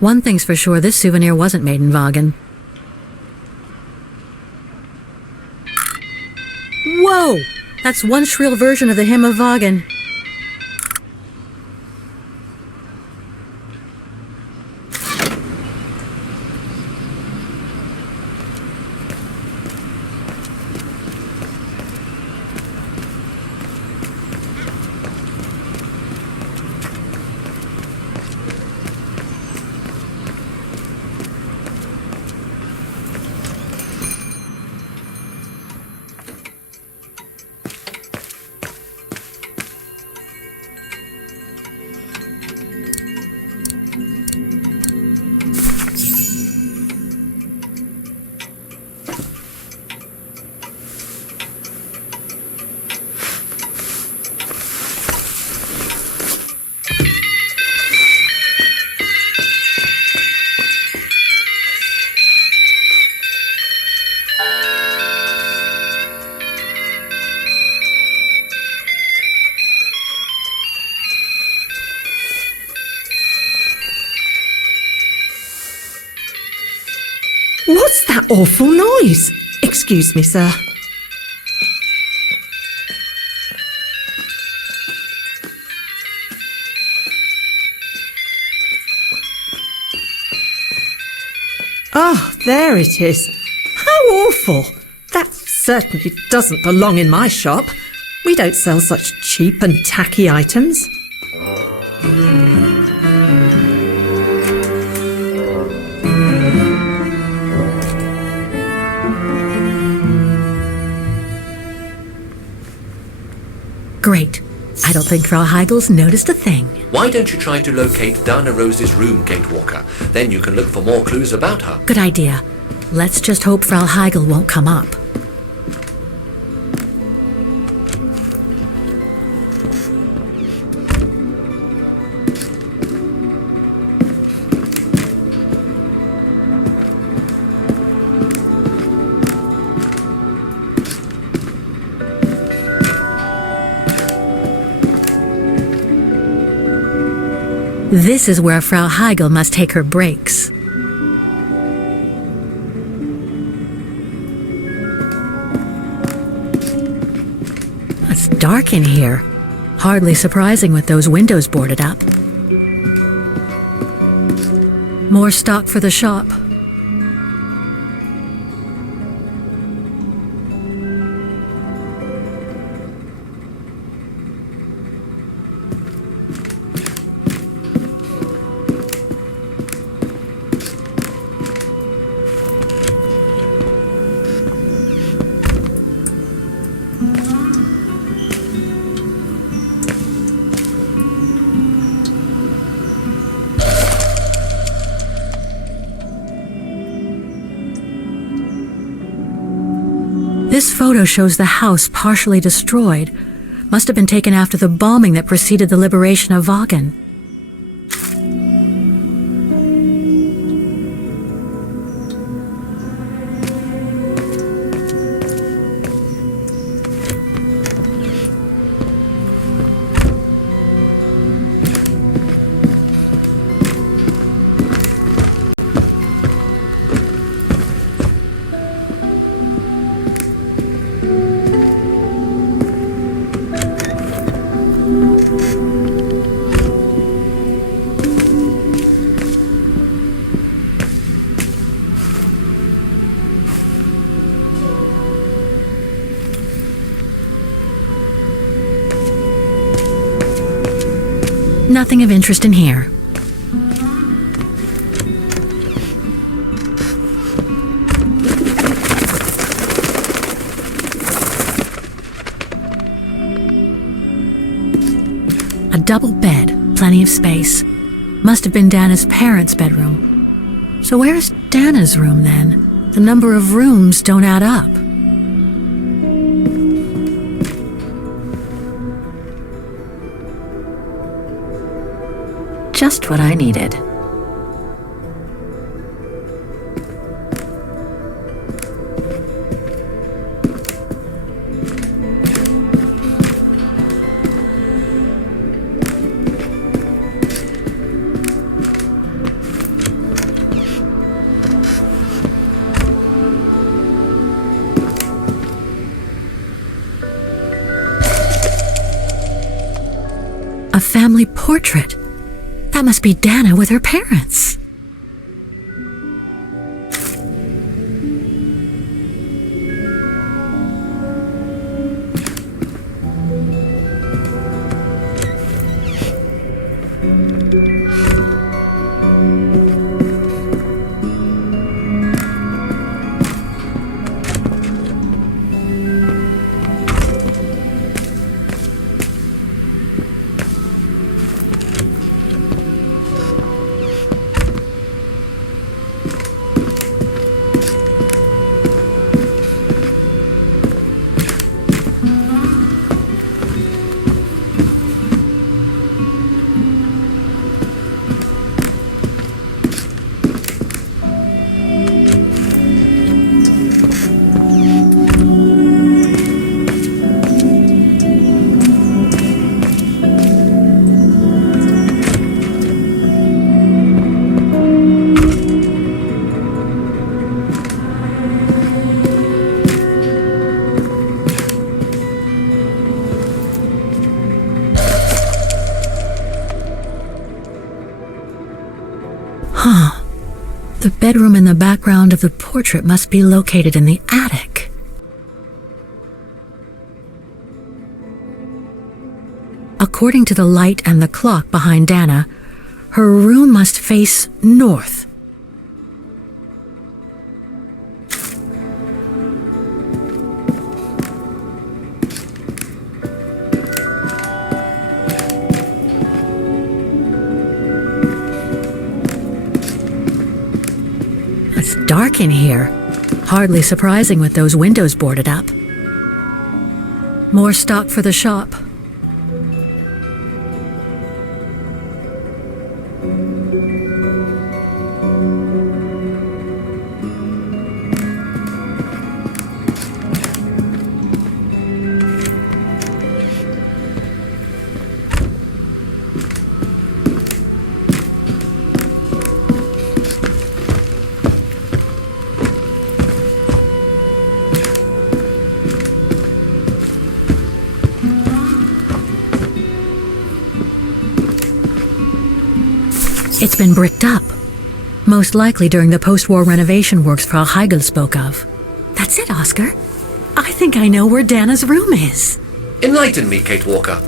One thing's for sure, this souvenir wasn't made in Vagen. Whoa! That's one shrill version of the Hymn of Vagen. What's that awful noise? Excuse me, sir. Oh, there it is. How awful. That certainly doesn't belong in my shop. We don't sell such cheap and tacky items. Great. I don't think Frau Heigel's noticed a thing. Why don't you try to locate Diana Rose's room, Gatewalker? Then you can look for more clues about her. Good idea. Let's just hope Frau Heigel won't come up. This is where Frau Heigel must take her breaks. It's dark in here. Hardly surprising with those windows boarded up. More stock for the shop. This photo shows the house partially destroyed. Must have been taken after the bombing that preceded the liberation of Vagen. Nothing of interest in here. A double bed, plenty of space. Must have been Dana's parents' bedroom. So where's Dana's room then? The number of rooms don't add up. Just what I needed. family portrait. That must be Dana with her parents. The bedroom in the background of the portrait must be located in the attic. According to the light and the clock behind Dana, her room must face north. It's dark in here. Hardly surprising with those windows boarded up. More stock for the shop. It's been bricked up, most likely during the post-war renovation works Frau Heigl spoke of. That's it, Oscar. I think I know where Dana's room is. Enlighten me, Kate Walker.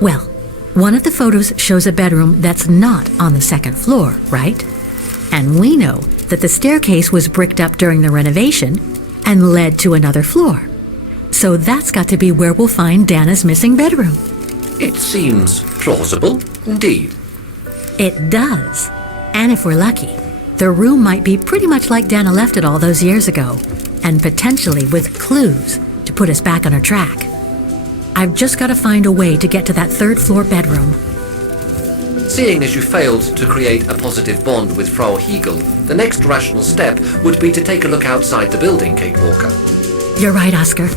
Well, one of the photos shows a bedroom that's not on the second floor, right? And we know that the staircase was bricked up during the renovation and led to another floor. So that's got to be where we'll find Dana's missing bedroom. It seems plausible, indeed. It does. And if we're lucky, the room might be pretty much like Dana left it all those years ago, and potentially with clues to put us back on her track. I've just got to find a way to get to that third floor bedroom. Seeing as you failed to create a positive bond with Frau Heigl, the next rational step would be to take a look outside the building, Kate Walker. You're right, Oscar.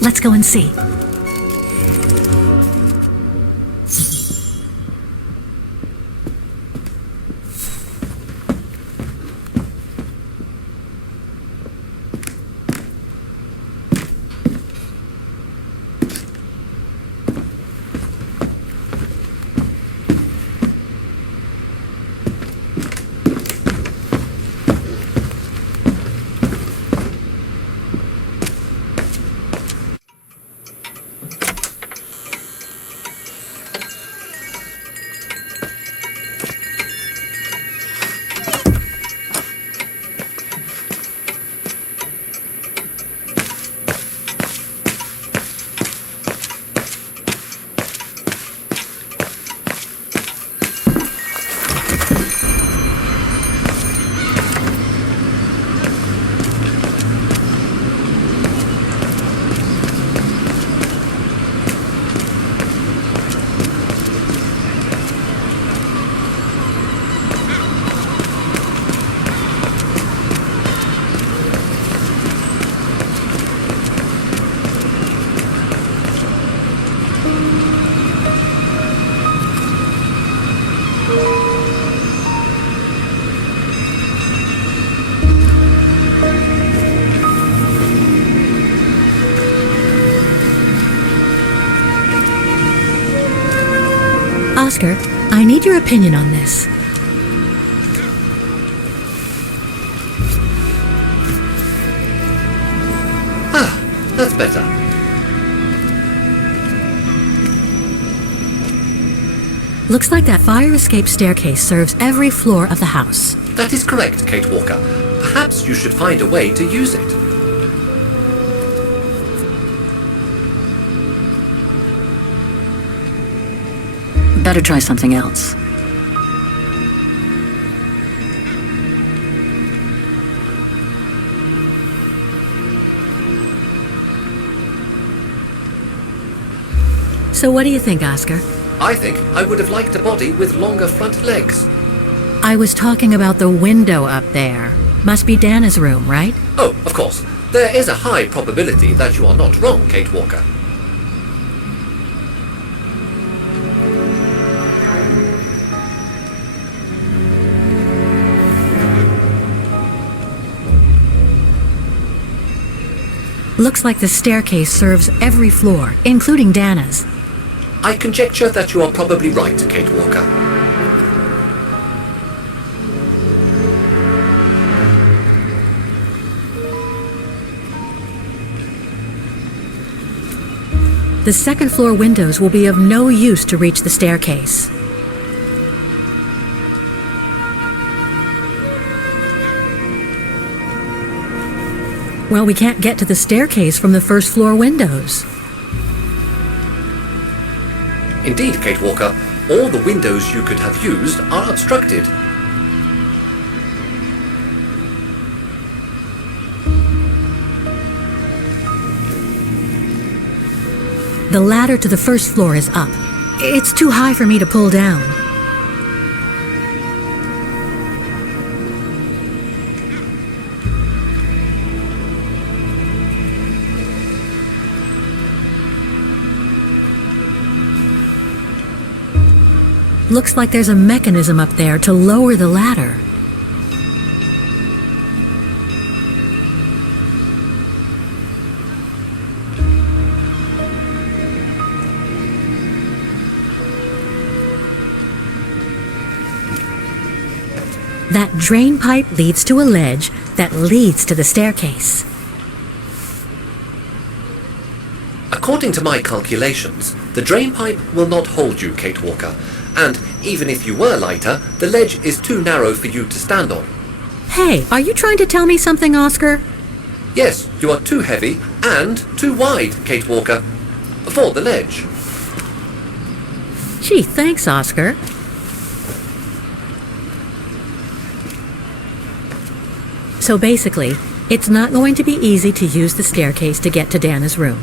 Let's go and see. Oscar, I need your opinion on this. That's better. Looks like that fire escape staircase serves every floor of the house. That is correct, Kate Walker. Perhaps you should find a way to use it. Better try something else. So what do you think, Oscar? I think I would have liked a body with longer front legs. I was talking about the window up there. Must be Dana's room, right? Oh, of course. There is a high probability that you are not wrong, Kate Walker. Looks like the staircase serves every floor, including Dana's. I conjecture that you are probably right, Kate Walker. The second floor windows will be of no use to reach the staircase. Well, we can't get to the staircase from the first floor windows. Indeed, Kate Walker, all the windows you could have used are obstructed. The ladder to the first floor is up. It's too high for me to pull down. Looks like there's a mechanism up there to lower the ladder. That drain pipe leads to a ledge that leads to the staircase. According to my calculations, the drain pipe will not hold you, Kate Walker. And even if you were lighter, the ledge is too narrow for you to stand on. Hey, are you trying to tell me something, Oscar? Yes, you are too heavy and too wide, Kate Walker, for the ledge. Gee, thanks, Oscar. So basically, it's not going to be easy to use the staircase to get to Dana's room.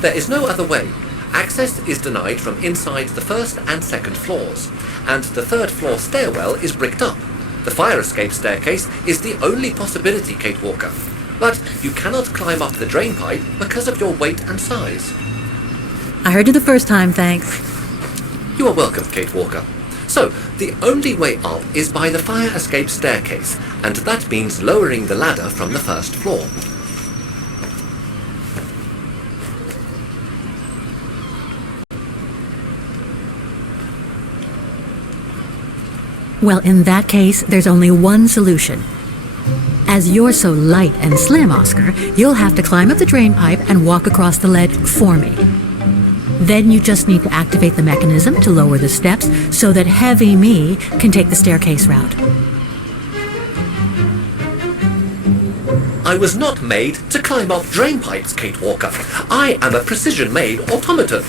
There is no other way. Access is denied from inside the first and second floors, and the third floor stairwell is bricked up. The fire escape staircase is the only possibility, Kate Walker. But you cannot climb up the drain pipe because of your weight and size. I heard you the first time, thanks. You are welcome, Kate Walker. So, the only way up is by the fire escape staircase, and that means lowering the ladder from the first floor. Well, in that case, there's only one solution. As you're so light and slim, Oscar, you'll have to climb up the drain pipe and walk across the ledge for me. Then you just need to activate the mechanism to lower the steps so that heavy me can take the staircase route. I was not made to climb up drain pipes, Kate Walker. I am a precision-made automaton.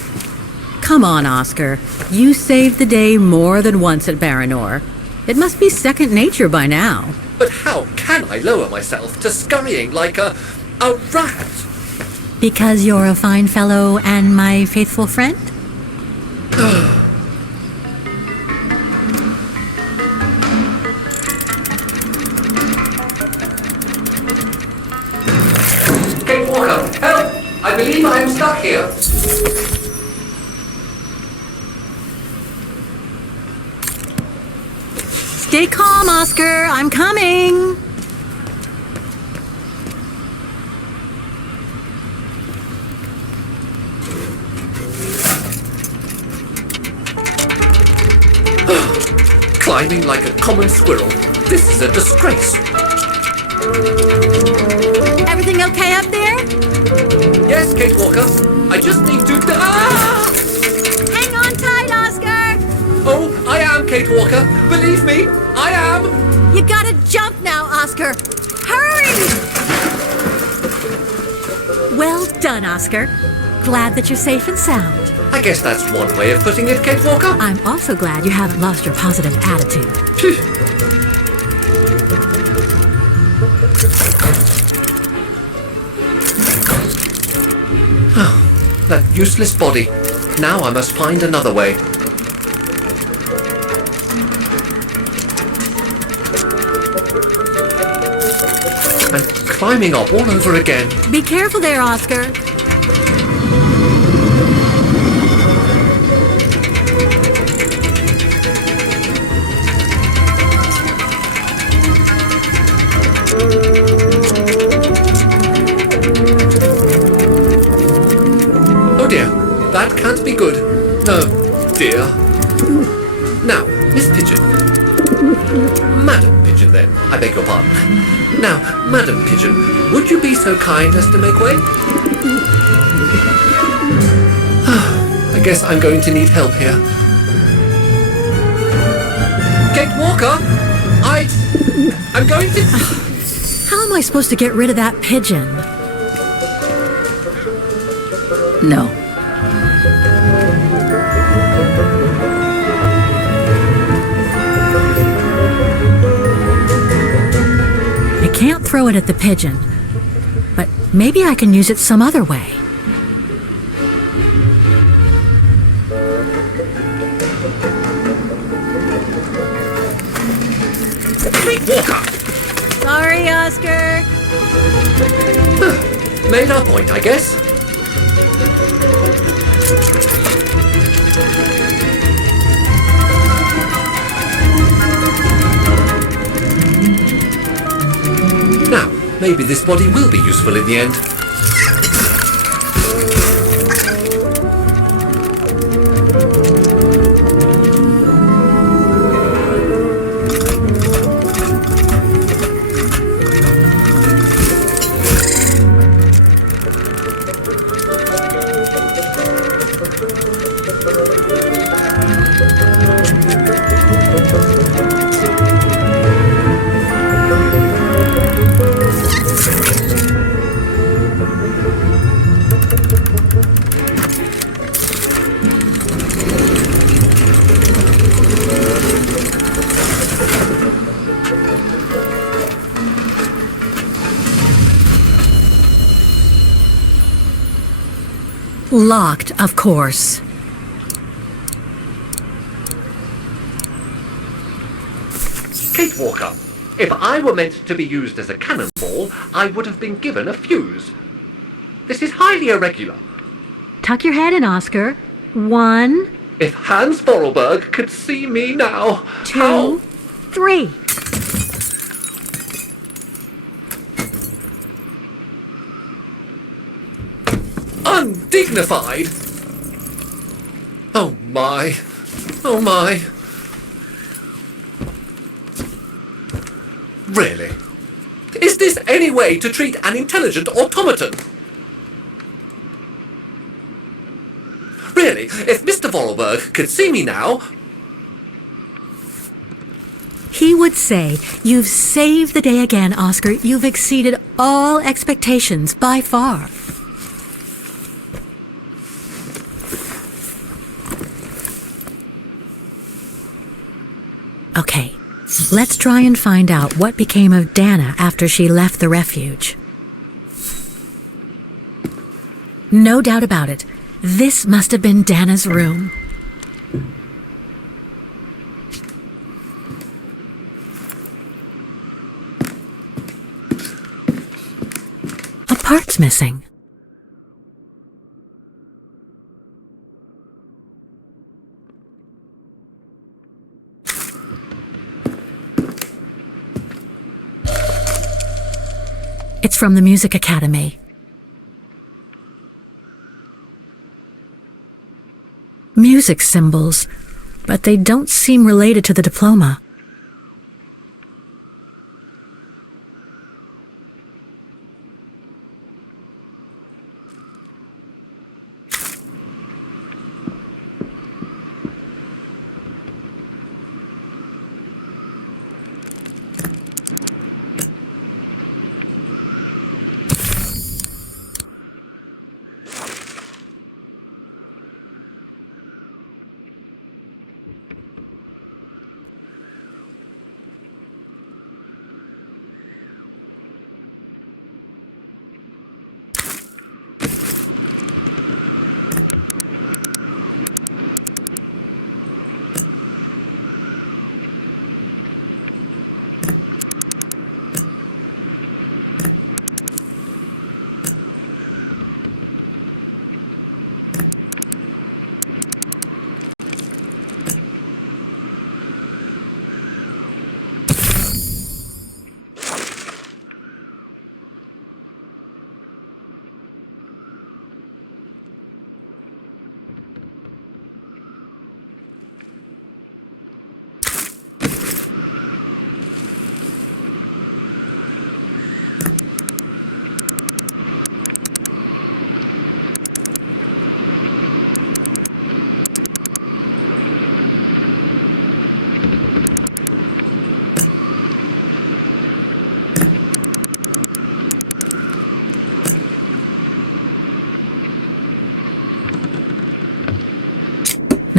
Come on, Oscar. You saved the day more than once at Baranor. It must be second nature by now. But how can I lower myself to scurrying like a rat? Because you're a fine fellow and my faithful friend? Kate Walker, help! I believe I am stuck here. Stay calm, Oscar. I'm coming. climbing like a common squirrel. This is a disgrace. Everything okay up there? Yes, Kate Walker. I just need to... Ah! Hang on tight, Oscar! Oh, I am, Kate Walker. Believe me, I am. You gotta jump now, Oscar! Hurry! Well done, Oscar. Glad that you're safe and sound. I guess that's one way of putting it, Kate Walker. I'm also glad you haven't lost your positive attitude. That useless body. Now I must find another way. And climbing up all over again. Be careful there, Oscar. Oh dear, that can't be good. No, dear. Now, Miss Pigeon. Madam Pigeon, then. I beg your pardon. Now, Madam Pigeon, would you be so kind as to make way? I guess I'm going to need help here. Kate Walker, I'm going to... How am I supposed to get rid of that pigeon? No. I can't throw it at the pigeon, but maybe I can use it some other way. Kate Walker! Sorry, Oscar. Made our point, I guess. Now, maybe this body will be useful in the end. Locked, of course. Kate Walker, if I were meant to be used as a cannonball, I would have been given a fuse. This is highly irregular. Tuck your head in, Oscar. 1, If Hans Vorarlberg could see me now, 2, 3. Undignified! Oh my. Oh my. Really? Is this any way to treat an intelligent automaton? Really, if Mr. Vorarlberg could see me now... He would say, "You've saved the day again, Oscar. You've exceeded all expectations by far." Okay, let's try and find out what became of Dana after she left the refuge. No doubt about it, this must have been Dana's room. A part's missing. It's from the Music Academy. Music symbols, but they don't seem related to the diploma.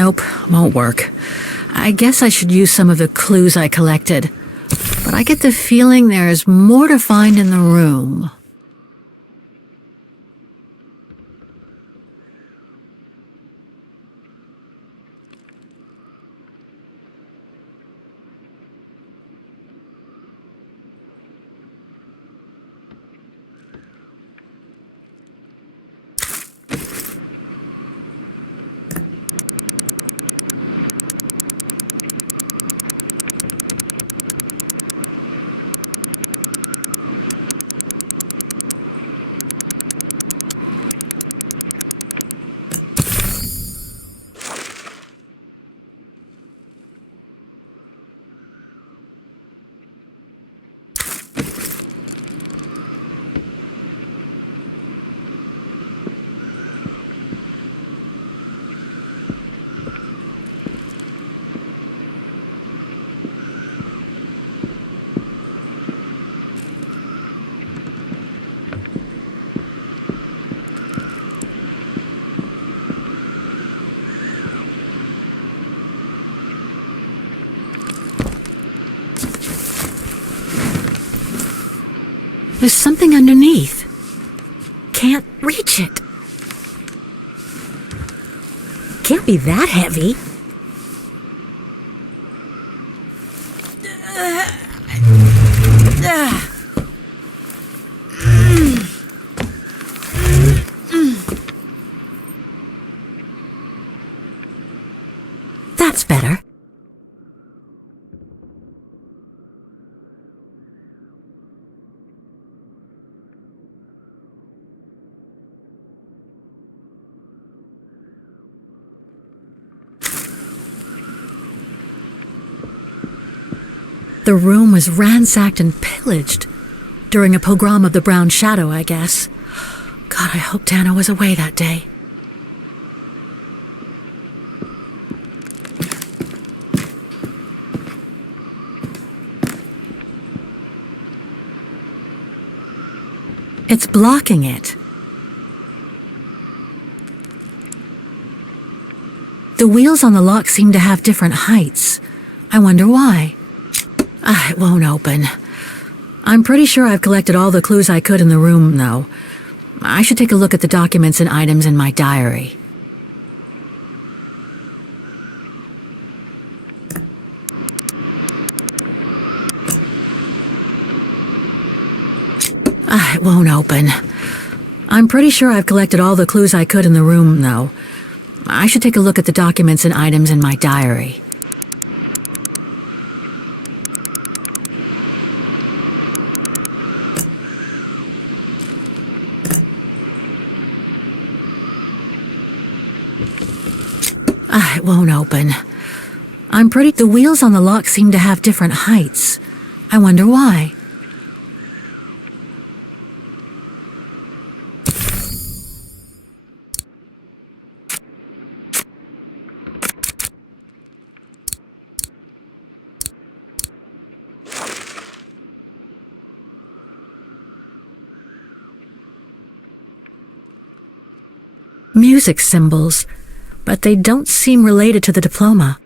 Nope, won't work. I guess I should use some of the clues I collected. But I get the feeling there's more to find in the room. There's something underneath. Can't reach it. Can't be that heavy. That's better. The room was ransacked and pillaged during a pogrom of the Brown Shadow, I guess. God, I hope Dana was away that day. It's blocking it. The wheels on the lock seem to have different heights. I wonder why. It won't open. I'm pretty sure I've collected all the clues I could in the room, though. I should take a look at the documents and items in my diary. It won't open. I'm pretty sure I've collected all the clues I could in the room, though. I should take a look at the documents and items in my diary. It won't open. The wheels on the lock seem to have different heights. I wonder why. Music symbols, but they don't seem related to the diploma.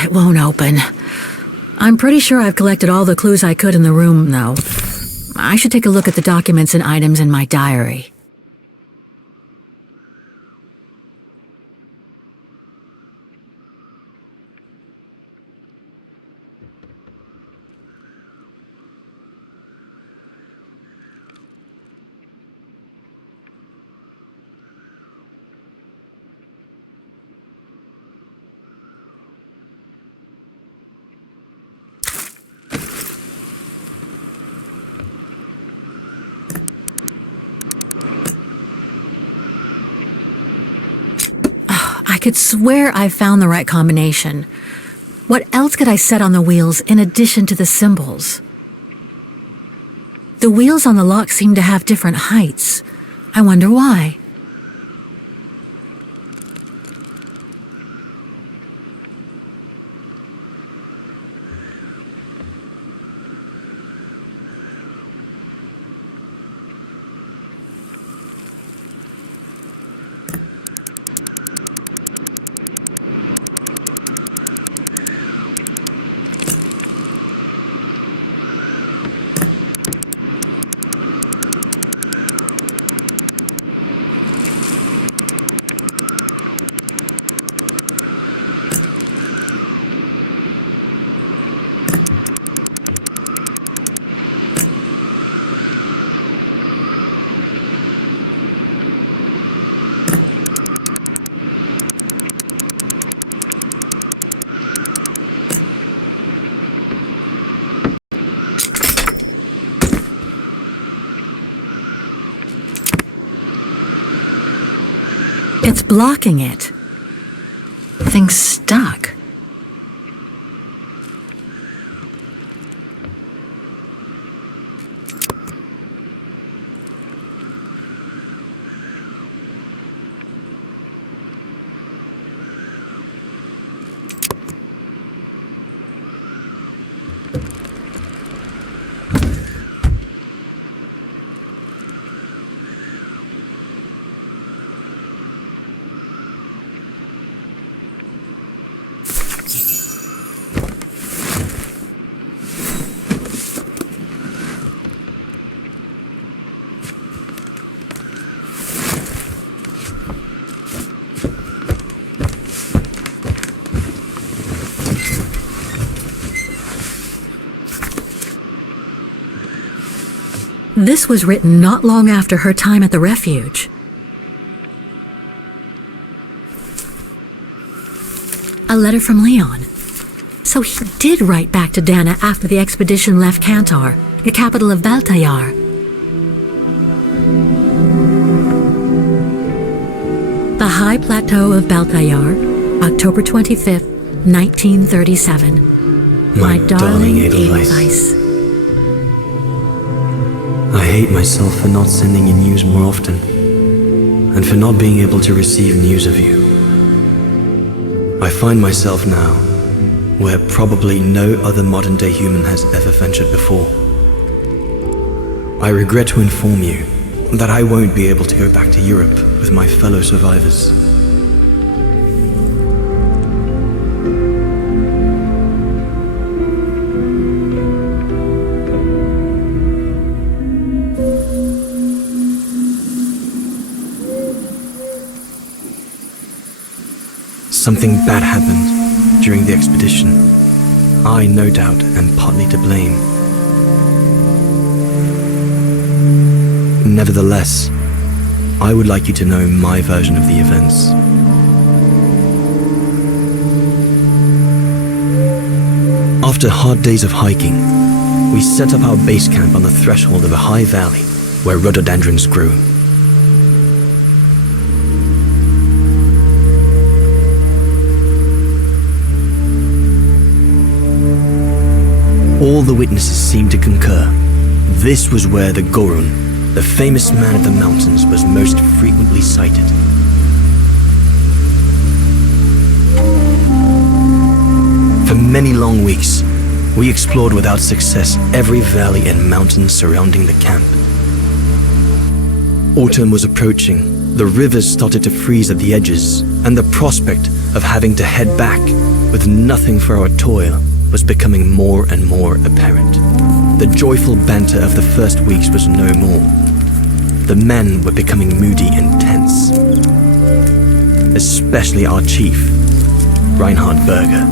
It won't open. I'm pretty sure I've collected all the clues I could in the room, though. I should take a look at the documents and items in my diary. I could swear I found the right combination. What else could I set on the wheels in addition to the symbols? The wheels on the lock seem to have different heights. I wonder why. It's blocking it. Thing's stuck. This was written not long after her time at the refuge. A letter from Leon. So he did write back to Dana after the expedition left Kantar, the capital of Baltayar. The High Plateau of Baltayar, October 25th, 1937. My darling Edelweiss. I hate myself for not sending you news more often, and for not being able to receive news of you. I find myself now where probably no other modern-day human has ever ventured before. I regret to inform you that I won't be able to go back to Europe with my fellow survivors. Something bad happened during the expedition. I, no doubt, am partly to blame. Nevertheless, I would like you to know my version of the events. After hard days of hiking, we set up our base camp on the threshold of a high valley where rhododendrons grew. All the witnesses seemed to concur. This was where the Gorun, the famous man of the mountains, was most frequently sighted. For many long weeks, we explored without success every valley and mountain surrounding the camp. Autumn was approaching, the rivers started to freeze at the edges, and the prospect of having to head back with nothing for our toil was becoming more and more apparent. The joyful banter of the first weeks was no more. The men were becoming moody and tense. Especially our chief, Reinhard Berger.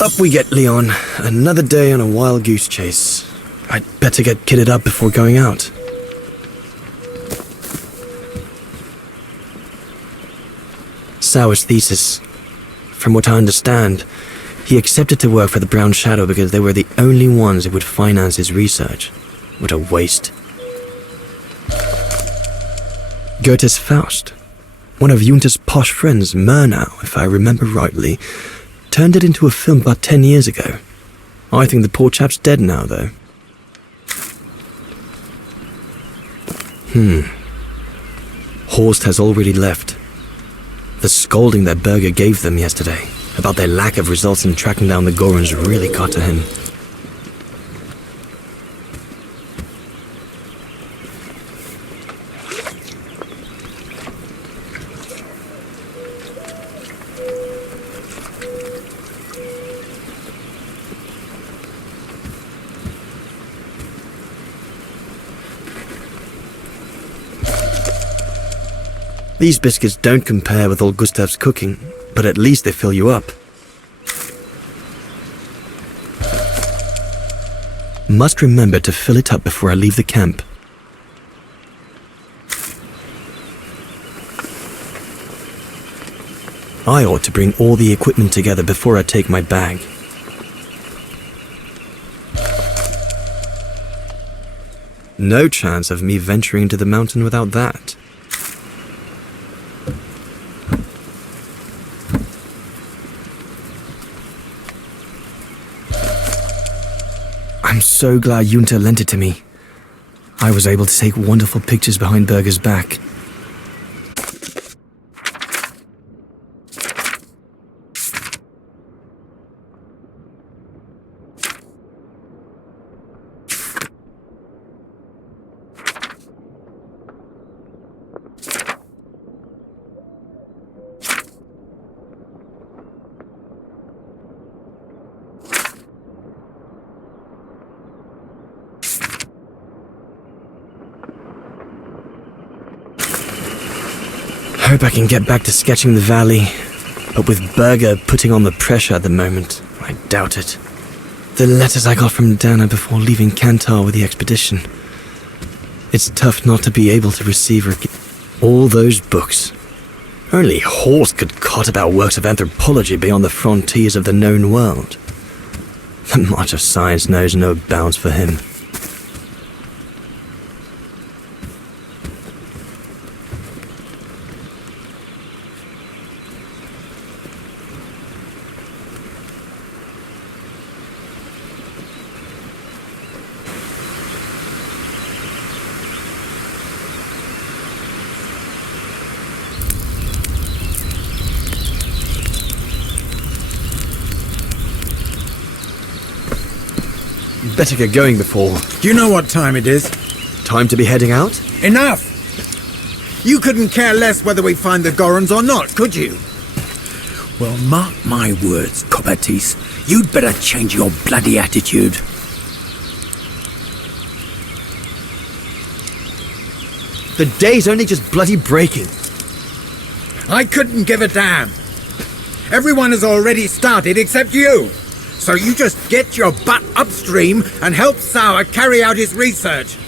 Up we get, Leon. Another day on a wild goose chase. I'd better get kitted up before going out. Sauer's thesis. From what I understand, he accepted to work for the Brown Shadow because they were the only ones who would finance his research. What a waste. Goethe's Faust, one of Junter's posh friends, Murnau, if I remember rightly, turned it into a film about 10 years ago. I think the poor chap's dead now, though. Horst has already left. The scolding that Berger gave them yesterday about their lack of results in tracking down the Goruns really got to him. These biscuits don't compare with old Gustav's cooking, but at least they fill you up. Must remember to fill it up before I leave the camp. I ought to bring all the equipment together before I take my bag. No chance of me venturing into the mountain without that. I'm so glad Junta lent it to me. I was able to take wonderful pictures behind Berger's back. Hope I can get back to sketching the valley, but with Berger putting on the pressure at the moment, I doubt it. The letters I got from Dana before leaving Kantar with the expedition. It's tough not to be able to receive all those books. Only Horst could cot about works of anthropology beyond the frontiers of the known world. The march of science knows no bounds for him. Better get going before... Do you know what time it is? Time to be heading out? Enough! You couldn't care less whether we find the Gorons or not, could you? Well, mark my words, Copperteeth. You'd better change your bloody attitude. The day's only just bloody breaking. I couldn't give a damn. Everyone has already started except you. So you just get your butt upstream and help Sauer carry out his research.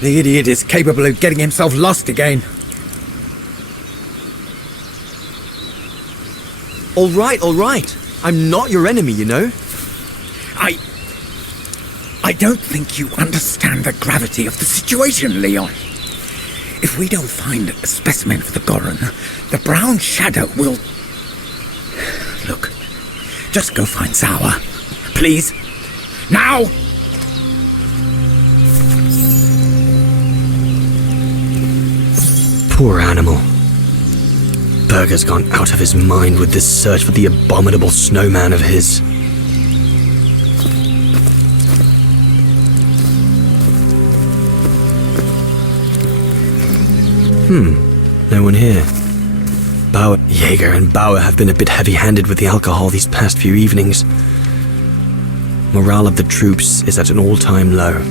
The idiot is capable of getting himself lost again. All right. I'm not your enemy, you know. I don't think you understand the gravity of the situation, Leon. If we don't find a specimen for the Goron, the Brown Shadow will... Look, just go find Sauer. Please. Now! Poor animal. Berger's gone out of his mind with this search for the abominable snowman of his. No one here. Jaeger and Bauer have been a bit heavy-handed with the alcohol these past few evenings. Morale of the troops is at an all-time low.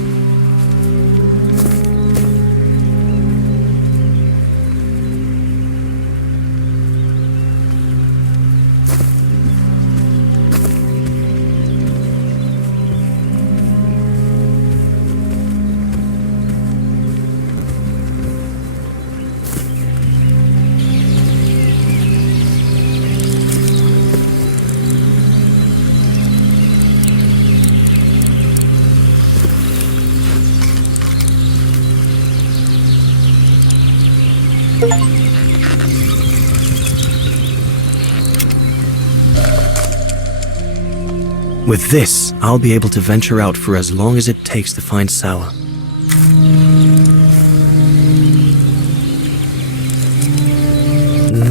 With this, I'll be able to venture out for as long as it takes to find Sauer.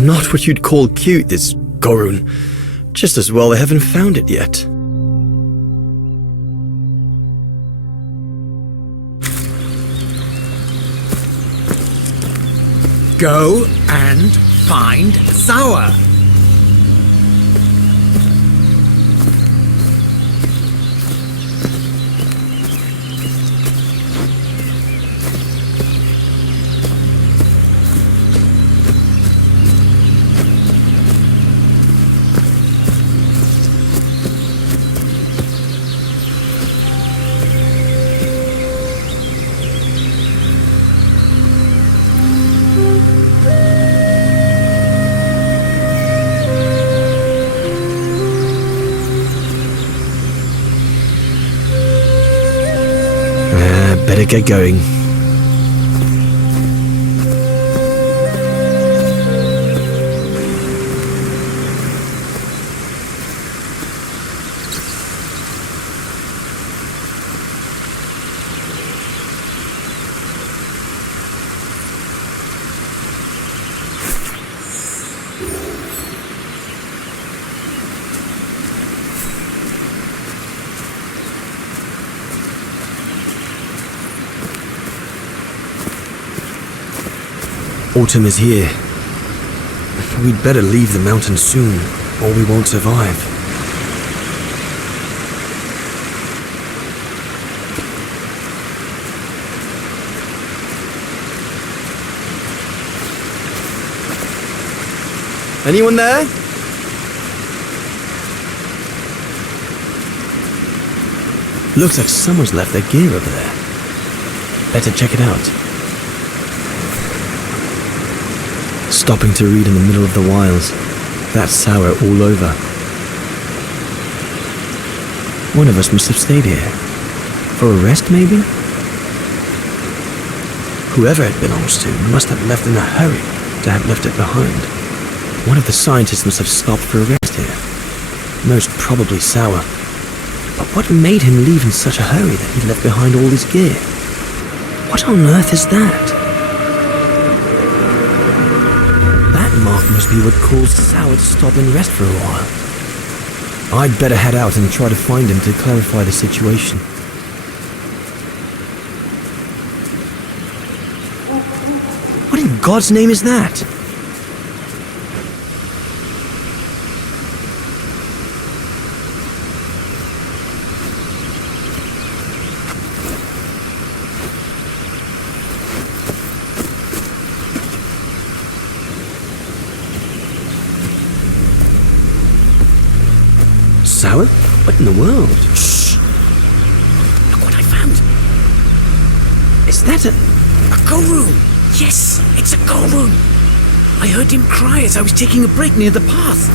Not what you'd call cute, this Gorun. Just as well they haven't found it yet. Go and find Sauer. Better get going. Autumn is here. We'd better leave the mountain soon, or we won't survive. Anyone there? Looks like someone's left their gear over there. Better check it out. Stopping to read in the middle of the wilds. That's sour all over. One of us must have stayed here. For a rest, maybe? Whoever it belongs to must have left in a hurry to have left it behind. One of the scientists must have stopped for a rest here. Most probably sour. But what made him leave in such a hurry that he left behind all his gear? What on earth is that? That mark must be what caused Sour to stop and rest for a while. I'd better head out and try to find him to clarify the situation. What in God's name is that? Sour? What in the world? Shh! Look what I found. Is that a... A go room. Yes, it's a go room. I heard him cry as I was taking a break near the path.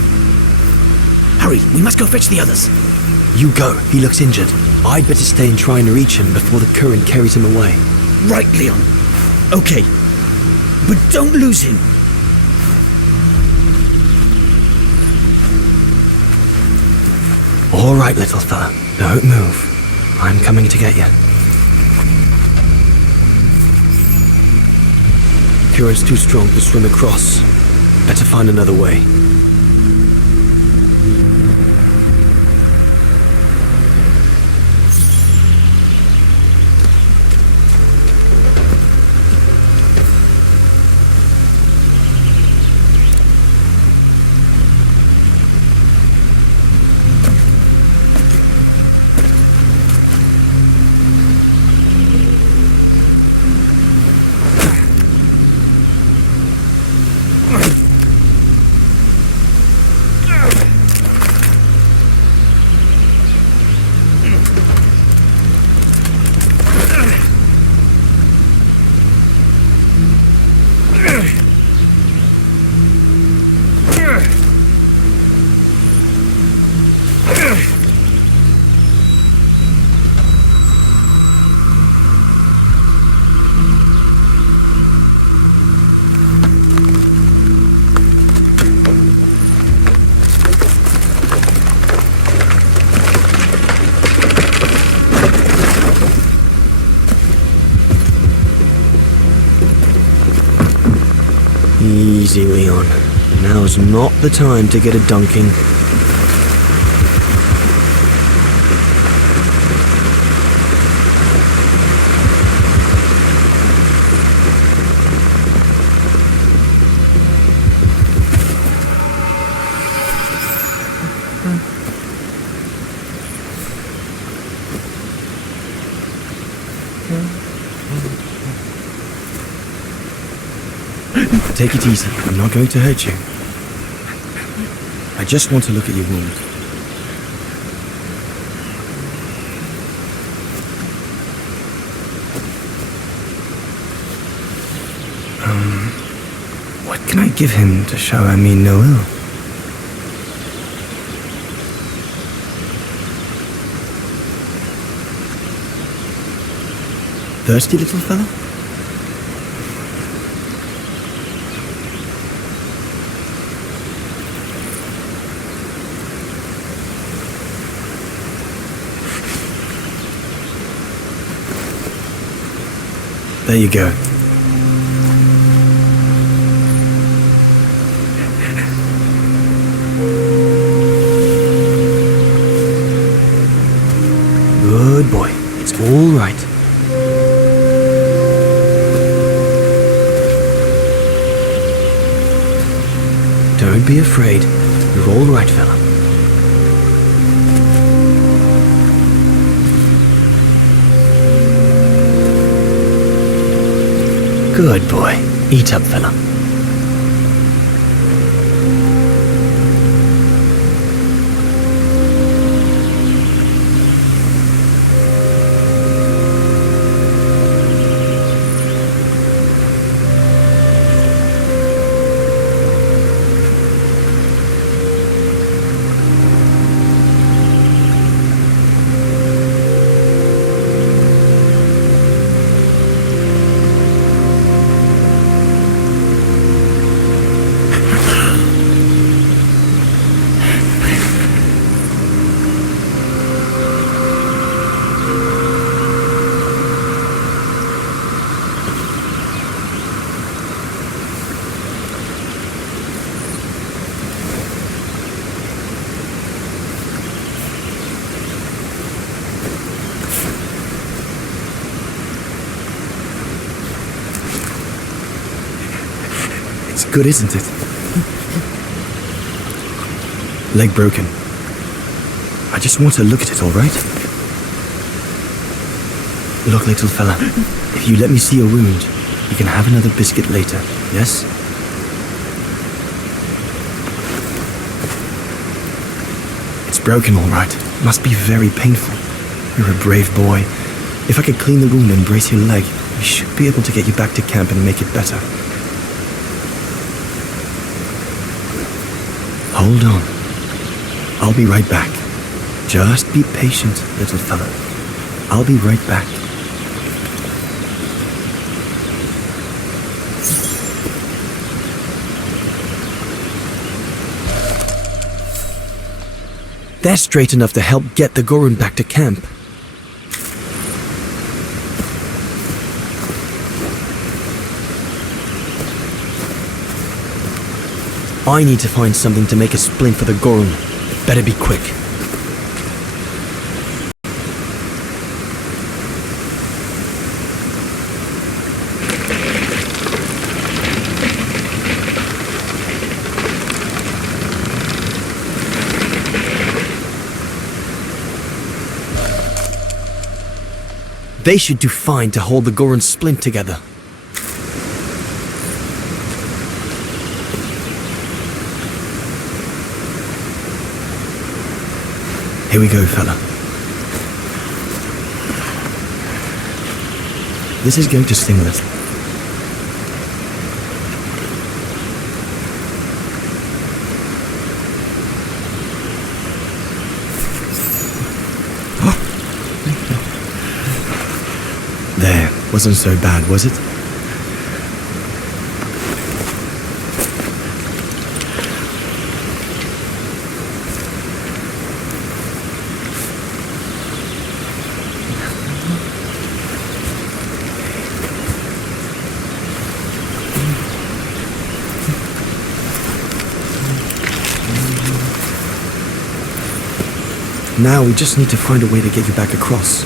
Hurry, we must go fetch the others. You go. He looks injured. I'd better stay and try and reach him before the current carries him away. Right, Leon. Okay. But don't lose him. All right, little fella. Don't move. I'm coming to get you. Current's too strong to swim across. Better find another way. Easy, Leon. Now's not the time to get a dunking. Take it easy. I'm not going to hurt you. I just want to look at your wound. What can I give him to show I mean no ill? Thirsty, little fella? There you go. Good boy. It's all right. Don't be afraid. You're all right, fella. Good boy. Eat up, fella. It's good, isn't it? Leg broken. I just want to look at it, all right? Look, little fella, if you let me see your wound, you can have another biscuit later, yes? It's broken, all right. Must be very painful. You're a brave boy. If I could clean the wound and brace your leg, we should be able to get you back to camp and make it better. Hold on. I'll be right back. Just be patient, little fella. I'll be right back. They're straight enough to help get the Gorun back to camp. I need to find something to make a splint for the Gorun. Better be quick. They should do fine to hold the Gorun's splint together. Here we go, fella. This is going to sting a little. There, wasn't so bad, was it? Now we just need to find a way to get you back across.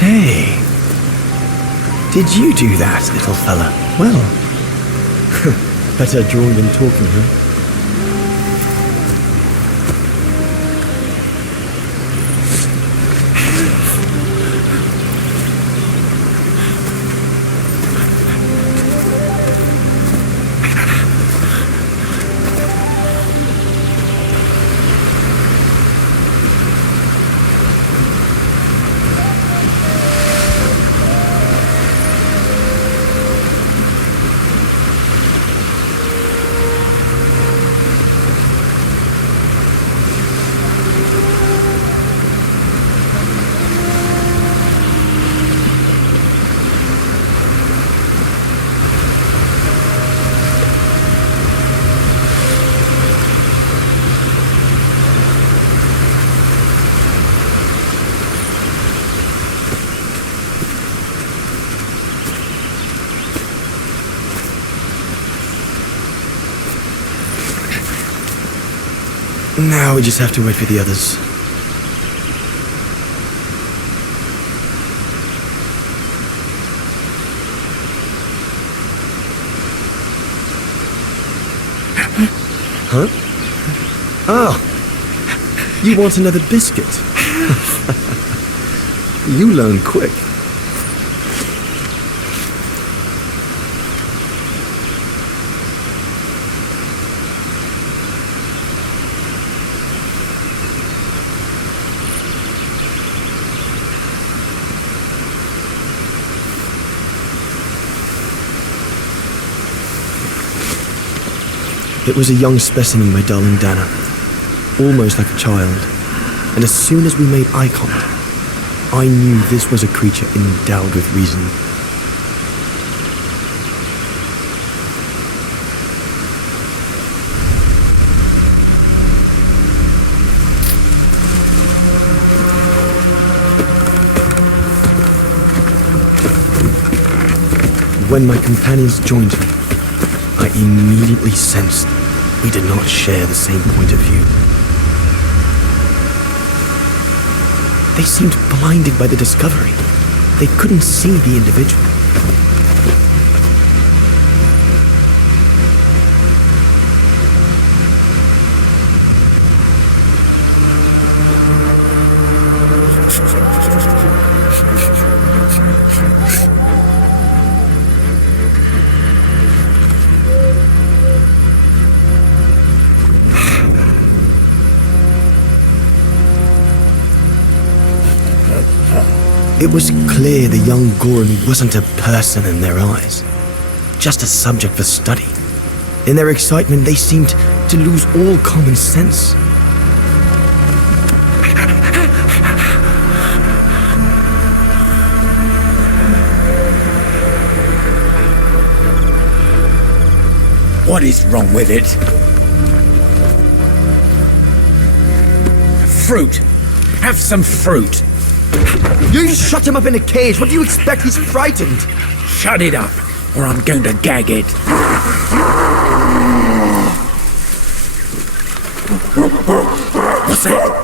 Hey, did you do that, little fella? Well, better drawing than talking, huh? Now we just have to wait for the others. Huh? Oh, you want another biscuit? You learn quick. It was a young specimen, my darling Dana. Almost like a child. And as soon as we made eye contact, I knew this was a creature endowed with reason. When my companions joined me, I immediately sensed we did not share the same point of view. They seemed blinded by the discovery. They couldn't see the individual. It was clear the young Goran wasn't a person in their eyes, just a subject for study. In their excitement, they seemed to lose all common sense. What is wrong with it? Fruit. Have some fruit. You shut him up in a cage. What do you expect? He's frightened. Shut it up, or I'm going to gag it. What's that?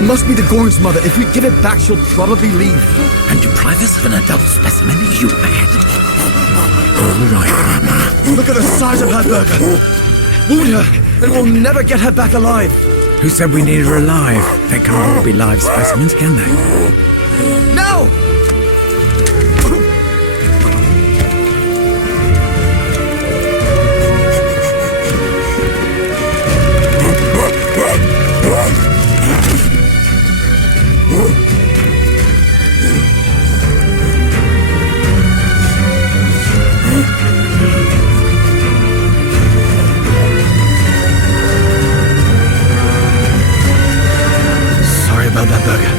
Must be the Gorn's mother. If we give it back, she'll probably leave. And deprive us of an adult specimen, you mad? All right, Mama. Look at the size of her, Burger. Wound her, and we'll never get her back alive. Who said we needed her alive? They can't all be live specimens, can they? No! About that, Burger,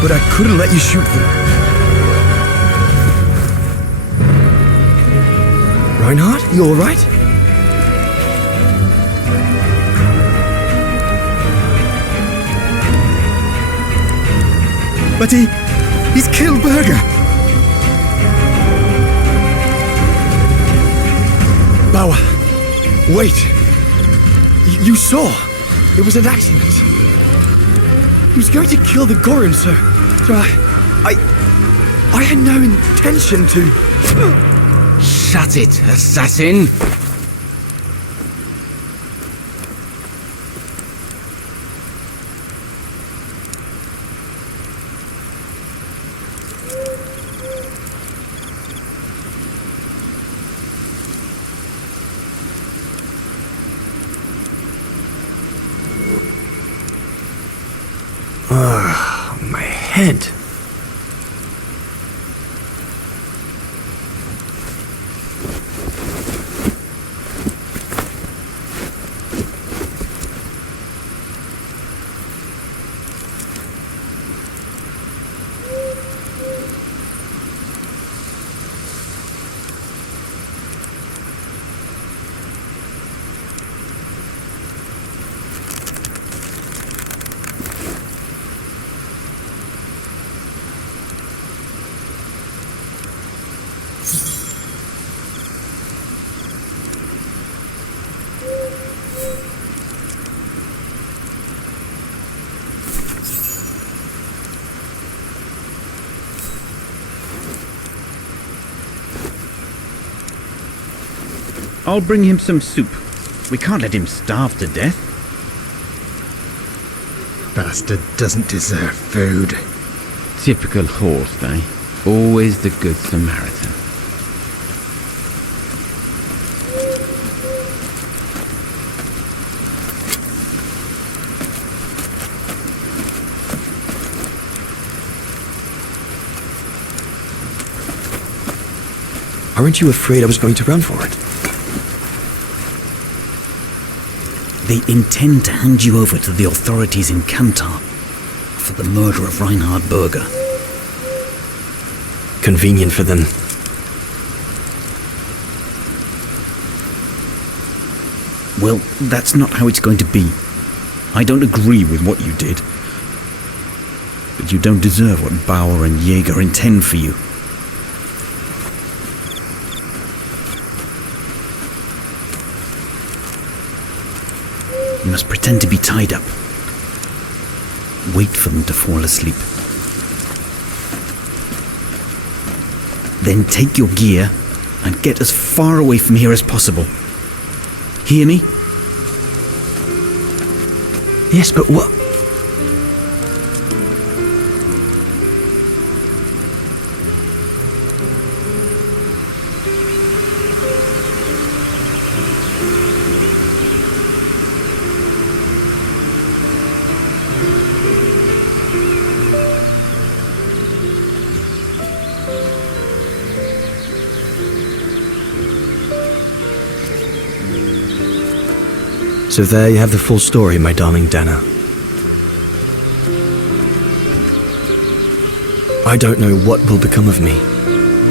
but I couldn't let you shoot them. Reinhardt, you all right? But he's killed Burger. Bauer, wait. You saw. It was an accident. He was going to kill the Gorin, sir. I had no intention to. Shut it, assassin! My head. I'll bring him some soup. We can't let him starve to death. Bastard doesn't deserve food. Typical horse, eh? Always the good Samaritan. Aren't you afraid I was going to run for it? They intend to hand you over to the authorities in Kantar for the murder of Reinhard Berger. Convenient for them. Well, that's not how it's going to be. I don't agree with what you did. But you don't deserve what Bauer and Jaeger intend for you. You must pretend to be tied up. Wait for them to fall asleep. Then take your gear and get as far away from here as possible. Hear me? Yes, but what? So there you have the full story, my darling Dana. I don't know what will become of me,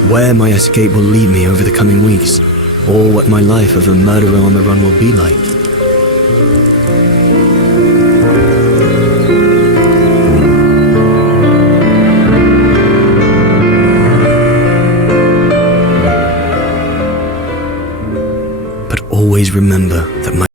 where my escape will lead me over the coming weeks, or what my life of a murderer on the run will be like. But always remember that my